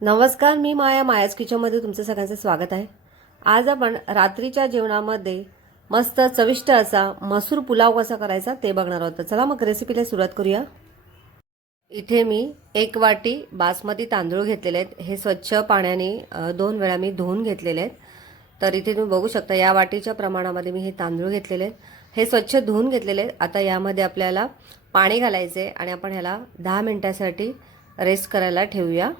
नमस्कार मी माया मायाज किचनमध्ये तुमचं सगळ्यांचं स्वागत आहे. आज आपण रात्रीच्या जेवणामध्ये मस्त चविष्ट असा मसूर पुलाव कसा करायचा ते बघणार आहोत. चला मग रेसिपीला सुरुवात करूया. इथे मी एक वाटी बासमती तांदूळ घेतलेले आहेत. हे स्वच्छ पाण्याने दोन वेळा मी धुवून घेतलेले आहेत. तर इथे तुम्ही बघू शकता या वाटीच्या प्रमाणामध्ये मी हे तांदूळ घेतलेले आहेत. हे स्वच्छ धुवून घेतलेले आहेत. आता यामध्ये आपल्याला पाणी घालायचे आणि आपण ह्याला दहा मिनटासाठी रेस्ट करायला ठेवूया.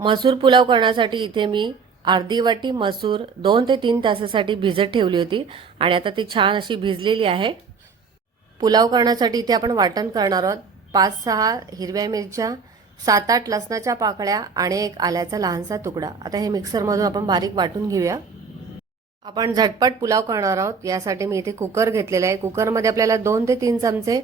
मसूर पुलाव करण्यासाठी इथे मी अर्धी वाटी मसूर दोन ते तीन तासासाठी भिजत ठेवली होती. आणि आता ती छान अशी भिजलेली आहे. पुलाव करण्यासाठी इथे आपण वाटण करणार आहोत. पाच सहा हिरव्या मिरच्या सात आठ लसणाच्या पाकळ्या आणि एक आल्याचा लहानसा तुकडा. आता हे मिक्सरमधून आपण बारीक वाटून घेऊया. आपण झटपट पुलाव करणार आहोत. यासाठी मी इथे कुकर घेतलेला आहे. कुकरमध्ये आपल्याला दोन ते तीन चमचे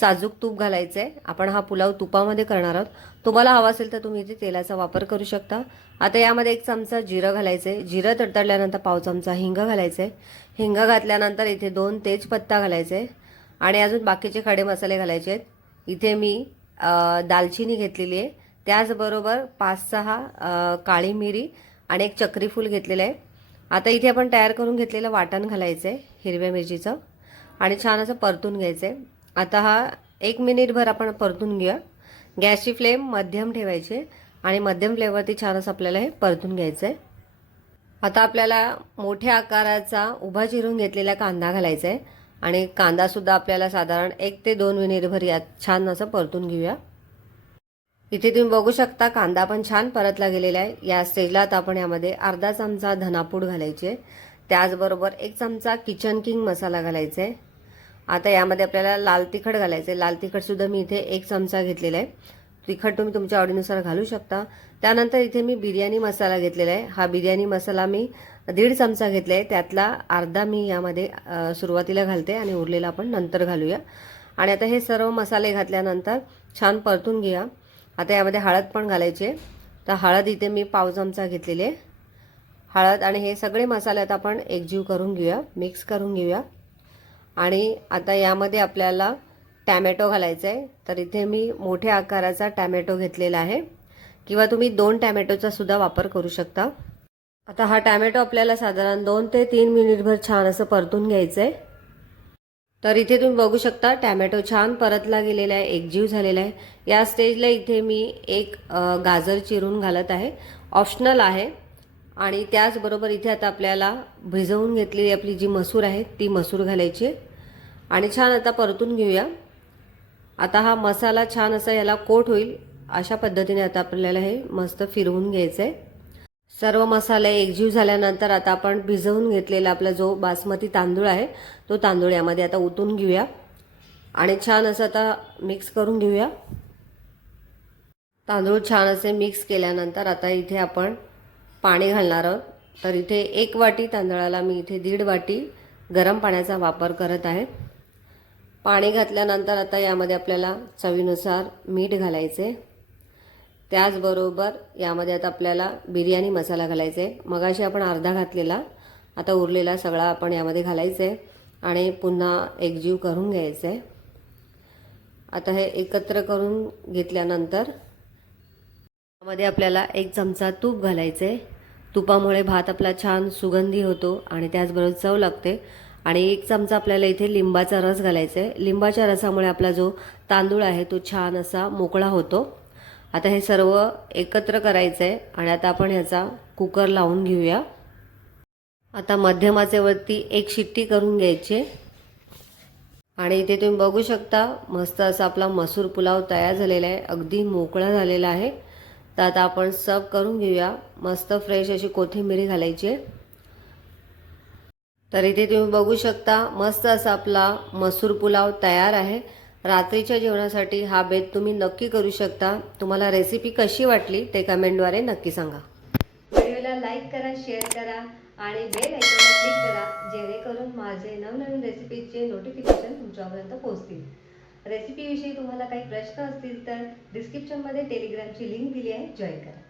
साजूक तूप घालायचे आहे आपण हा पुलाव तुपामध्ये करणार आहोत. तुम्हाला हवा असेल तर तुम्ही इथे तेलाचा वापर करू शकता. आता यामध्ये एक चमचा जिरं घालायचं आहे जिरं तडतडल्यानंतर पाव चमचा हिंग घालायचं आहे हिंग घातल्यानंतर इथे दोन तेजपत्ता घालायचे आणि अजून बाकीचे खडे मसाले घालायचे आहेत. इथे मी दालचिनी घेतलेली आहे. त्याचबरोबर पाच सहा काळी मिरी आणि एक चक्रीफूल घेतलेलं आहे. आता इथे आपण तयार करून घेतलेलं वाटण घालायचं आहे हिरव्या मिरचीचं. आणि छान असं परतून घ्यायचं आहे आता हा एक मिनिटभर आपण परतून घेऊया. गॅसची फ्लेम मध्यम ठेवायची आणि मध्यम फ्लेमवरती छान असं आपल्याला हे परतून घ्यायचं आहे आता आपल्याला मोठ्या आकाराचा उभा चिरून घेतलेला कांदा घालायचा आहे आणि कांदासुद्धा आपल्याला साधारण एक ते दोन मिनिटभर यात छान असं परतून घेऊया. इथे तुम्ही बघू शकता कांदा पण छान परतला गेलेला आहे. या स्टेजला आता आपण यामध्ये अर्धा चमचा धनापूड घालायचे. त्याचबरोबर एक चमचा किचन किंग मसाला घालायचा. आहे आता यामध्ये आपल्याला लाल तिखट घालायचं. आहे लाल तिखटसुद्धा मी इथे एक चमचा घेतलेला आहे. तिखट तुम्ही तुमच्या आवडीनुसार घालू शकता. त्यानंतर इथे मी बिर्याणी मसाला घेतलेला आहे. हा बिर्याणी मसाला मी दीड चमचा घेतला आहे. त्यातला अर्धा मी यामध्ये सुरुवातीला घालते आणि उरलेला आपण नंतर घालूया. आणि आता हे सर्व मसाले घातल्यानंतर छान परतून घ्या आता यामध्ये हळद पण घालायची आहे. तर हळद इथे मी पाव चमचा घेतलेली आहे. हळद आणि हे सगळे मसाले आता आपण एकजीव करून घेऊया मिक्स करून घेऊया. आणि आता यामध्ये आपल्याला टॅमॅटो घालायचा आहे तर इथे मी मोठ्या आकाराचा टॅमॅटो घेतलेला आहे. किंवा तुम्ही दोन टॅमॅटोचा सुद्धा वापर करू शकता. आता हा टॅमॅटो आपल्याला साधारण दोन ते तीन मिनिटभर छान असं परतून घ्यायचं आहे तर इथे तुम्ही बघू शकता टॅमॅटो छान परतला गेलेला आहे एकजीव झालेला आहे. या स्टेजला इथे मी एक गाजर चिरून घालत आहे. ऑप्शनल आहे. आणि त्याचबरोबर इथे आता आपल्याला भिजवून घेतलेली आपली जी मसूर आहे ती मसूर घालायची आहे. आणि छान आता परतून घेऊया. आता हा मसाला छान असा याला कोट होईल. अशा पद्धतीने आता आपल्याला हे मस्त फिरवून घ्यायचं आहे सर्व मसाले एकजीव झाल्यानंतर आता आपण भिजवून घेतलेला आपला जो बासमती तांदूळ आहे तो तांदूळ यामध्ये आता ओतून घेऊया. आणि छान असं आता मिक्स करून घेऊया. तांदूळ छान असे मिक्स केल्यानंतर आता इथे आपण पाणी घालणार आहोत. तर इथे एक वाटी तांदळाला मी इथे दीड वाटी गरम पाण्याचा वापर करत आहे. पाणी घातल्यानंतर आता यामध्ये आपल्याला चवीनुसार मीठ घालायचे. त्याचबरोबर यामध्ये आता आपल्याला बिर्याणी मसाला घालायचा आहे. मगाशी आपण अर्धा घातलेला आता उरलेला सगळा आपण यामध्ये घालायचा आहे. आणि पुन्हा एकजीव करून घ्यायचं आहे. आता हे एकत्र करून घेतल्यानंतर यामध्ये आपल्याला एक चमचा तूप घालायचं आहे. तुपामुळे भात आपला छान सुगंधी होतो आणि त्याचबरोबर चव लागते. आणि एक चमचा आपल्याला इथे लिंबाचा रस घालायचा आहे. लिंबाच्या रसामुळे आपला जो तांदूळ आहे तो छान असा मोकळा होतो. आता हे सर्व एकत्र करायचं आहे आणि आता आपण ह्याचा कुकर लावून घेऊया. आता मध्यमाचेवरती एक शिट्टी करून घ्यायची. आणि इथे तुम्ही बघू शकता मस्त असा आपला मसूर पुलाव तयार झालेला आहे. अगदी मोकळा झालेला आहे. तर आता आपण सर्व करून घेऊया. मस्त फ्रेश अशी कोथिंबिरी घालायची. आहे तर इथे तुम्ही बघू शकता मस्त असा आपला मसूर पुलाव तयार आहे. रात्रीच्या जेवणासाठी हा बेत तुम्ही नक्की करू शकता. तुम्हाला रेसिपी कशी वाटली ते कमेंटद्वारे नक्की सांगा. व्हिडिओला लाईक करा शेअर करा आणि बेल आयकॉनला क्लिक करा जेणेकरून माझे नवनवीन रेसिपीचे नोटिफिकेशन तुमच्यापर्यंत पोहोचतील. रेसिपीविषयी तुम्हाला काही प्रश्न असतील तर डिस्क्रिप्शनमध्ये टेलिग्रामची लिंक दिली आहे. जॉईन करा.